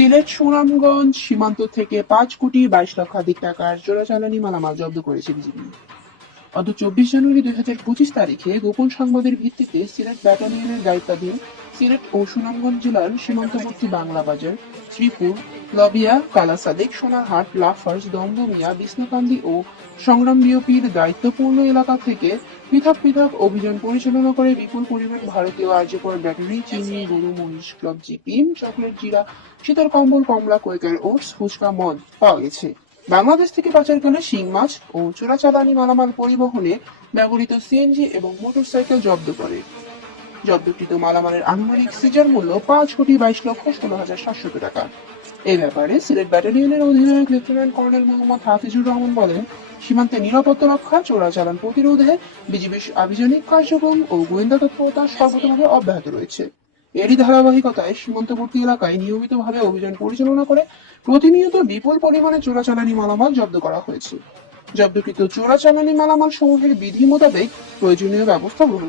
সিলেট সুনামগঞ্জ সীমান্ত থেকে 5,22,00,000 টাকার চোরাচালানি মালামাল জব্দ করেছে বিজিবি। গত 24 জানুয়ারি 2025 তারিখে গোপন সংবাদের ভিত্তিতে সিলেট ব্যাটালিয়নের দায়িত্বাধীন সিলেট ও সুনামগঞ্জ জেলার সীমান্তবর্তী বাংলা বাজার, শ্রীপুর, লবিয়া, কালাসাদেক, সোনারহাট, লাফার্স, দমদমিয়া, বিষ্ণুকান্দি ও সংগ্রাম বিওপির দায়িত্বপূর্ণ এলাকা থেকে পৃথক পৃথক অভিযান পরিচালনা করে বিপুল পরিমাণ ভারতীয় আর্যকর ব্যাটারি, চিনি, গরু, মহিষ, ক্লাব, জিপিএম, চকলেট, জিরা, শীতল কম্বল, কমলা, কোয়েকার ওটস, ফুচকা, মদ পাওয়া গেছে। বাংলাদেশ থেকে পাচারকালে শিং মাছ ও চোরাচালানি মালামাল পরিবহনে ব্যবহৃত সিএনজি এবং মোটরসাইকেল জব্দ করে। জব্দকৃত মালামালের আনুমানিক সিজার মূল্য 5,22,16,700 টাকা। এই ব্যাপারে সিলেট ব্যাটালিয়নের অধিনায়ক লেফটেন্যান্ট কর্নেল মোহাম্মদ হাফিজুর রহমান বলেন, সীমান্তে নিরাপত্তা রক্ষা, চোরাচালান প্রতিরোধে বিজিবির আভিযানিক কার্যক্রম ও গোয়েন্দা তৎপরতা সর্বতভাবে অব্যাহত রয়েছে। এরই ধারাবাহিকতায় সীমান্তবর্তী এলাকায় নিয়মিতভাবে অভিযান পরিচালনা করে প্রতিনিয়ত বিপুল পরিমাণে চোরাচালানি মালামাল জব্দ করা হয়েছে। জব্দকৃত চোরাচালানি মালামাল সমূহের বিধি মোতাবেক প্রয়োজনীয় ব্যবস্থা গ্রহণ